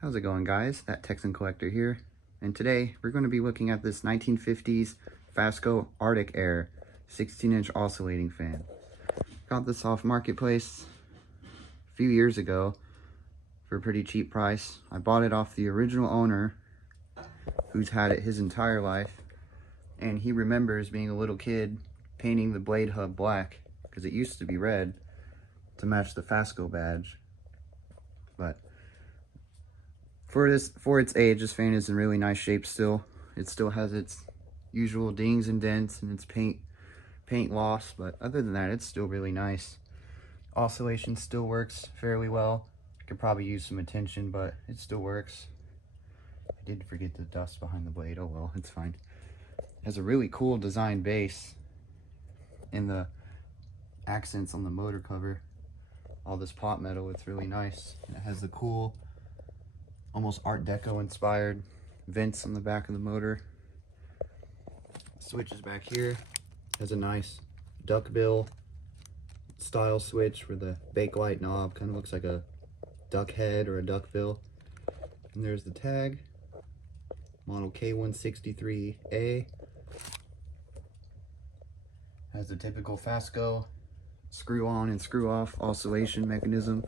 How's it going, guys? That Texan Collector here, and today we're going to be looking at this 1950s Fasco Arctic Aire 16-inch oscillating fan. Got this off Marketplace a few years ago for a pretty cheap price. I bought it off the original owner who's had it his entire life, and he remembers being a little kid painting the blade hub black because it used to be red to match the Fasco badge. But for its age, this fan is in really nice shape still. It still has its usual dings and dents and its paint loss, but other than that, it's still really nice. Oscillation still works fairly well. Could probably use some attention, but it still works. I did forget the dust behind the blade. Oh well, it's fine. It has a really cool design base in the accents on the motor cover. All this pot metal, it's really nice. It has the cool, almost Art Deco inspired vents on the back of the motor. Switches back here. Has a nice duckbill style switch with a bakelite knob. Kind of looks like a duck head or a duckbill. And there's the tag. Model K163A. Has the typical Fasco screw on and screw off oscillation mechanism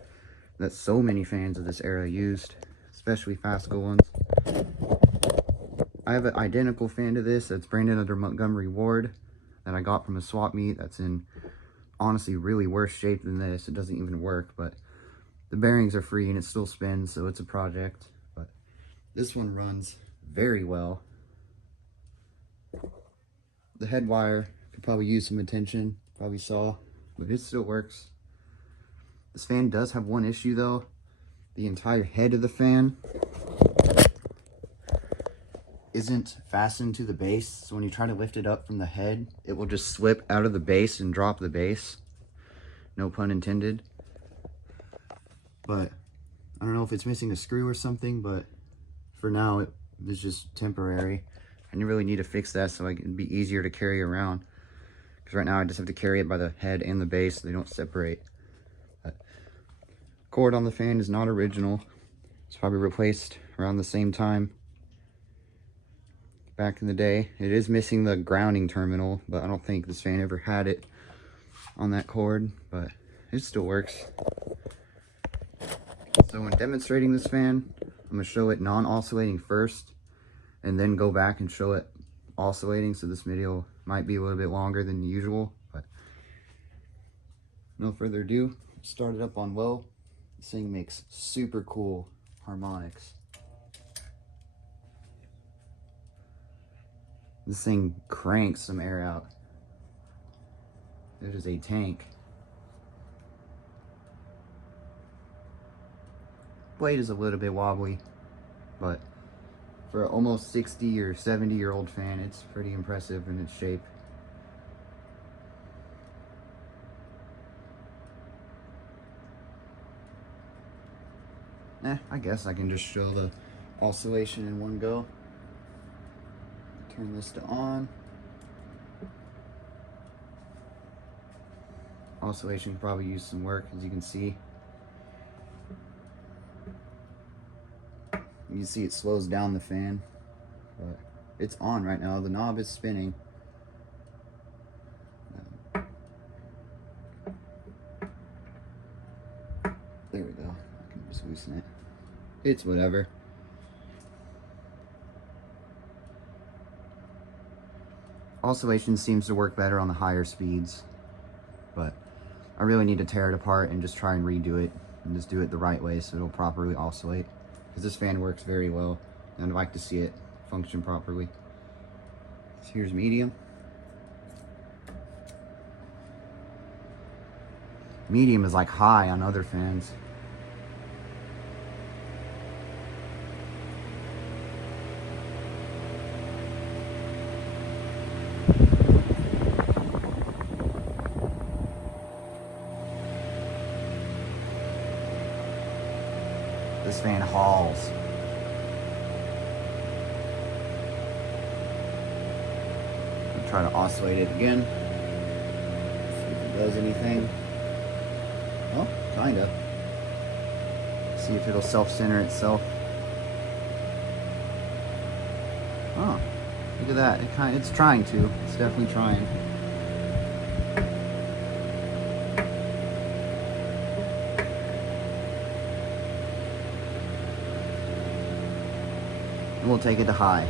that so many fans of this era used, especially Fasco ones. I have an identical fan to this that's branded under Montgomery Ward that I got from a swap meet that's in honestly really worse shape than this. It doesn't even work, but the bearings are free and it still spins, so it's a project. But this one runs very well. The head wire could probably use some attention, probably saw, but it still works. This fan does have one issue though. The entire head of the fan isn't fastened to the base, so when you try to lift it up from the head, it will just slip out of the base and drop the base. No pun intended. But I don't know if it's missing a screw or something, but for now it was just temporary. I really need to fix that so it can be easier to carry around, because right now I just have to carry it by the head and the base so they don't separate. But cord on the fan is not original. It's probably replaced around the same time back in the day. It is missing the grounding terminal, but I don't think this fan ever had it on that cord, but it still works. So when demonstrating this fan, I'm going to show it non-oscillating first and then go back and show it oscillating, so this video might be a little bit longer than usual. But no further ado, start it up on low. This thing makes super cool harmonics. This thing cranks some air out. It is a tank. Blade is a little bit wobbly, but for an almost 60 or 70-year-old fan, it's pretty impressive in its shape. I guess I can just show the oscillation in one go. Turn this to on. Oscillation could probably use some work, as you can see. You can see it slows down the fan, but it's on right now. The knob is spinning. There we go. I can just loosen it. It's whatever. Oscillation seems to work better on the higher speeds, but I really need to tear it apart and just try and redo it and just do it the right way so it'll properly oscillate, because this fan works very well and I'd like to see it function properly. So here's medium. Medium is like high on other fans. This fan hauls. I'll try to oscillate it again. See if it does anything. Oh, kinda. See if it'll self-center itself. Oh, look at that. It's trying to. It's definitely trying. And we'll take it to high.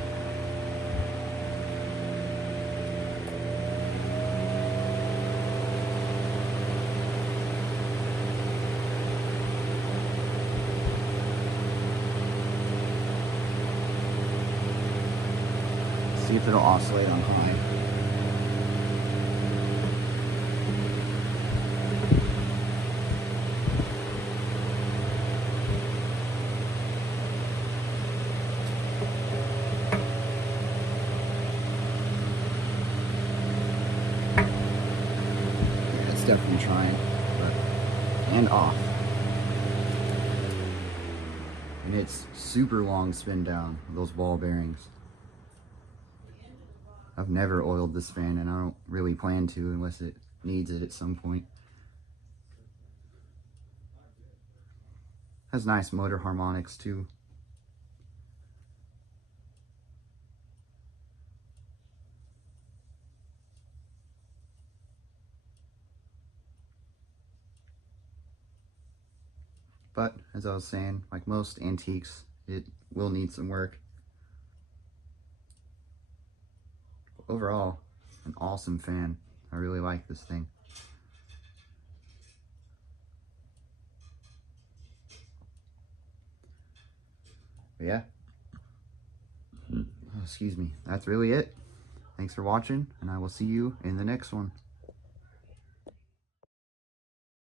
See if it'll oscillate on high. Yeah, it's definitely trying, and off. And it's super long spin down, those ball bearings. I've never oiled this fan, and I don't really plan to unless it needs it at some point. Has nice motor harmonics too. But as I was saying, like most antiques, it will need some work. Overall, an awesome fan. I really like this thing. But yeah. Oh, excuse me. That's really it. Thanks for watching, and I will see you in the next one.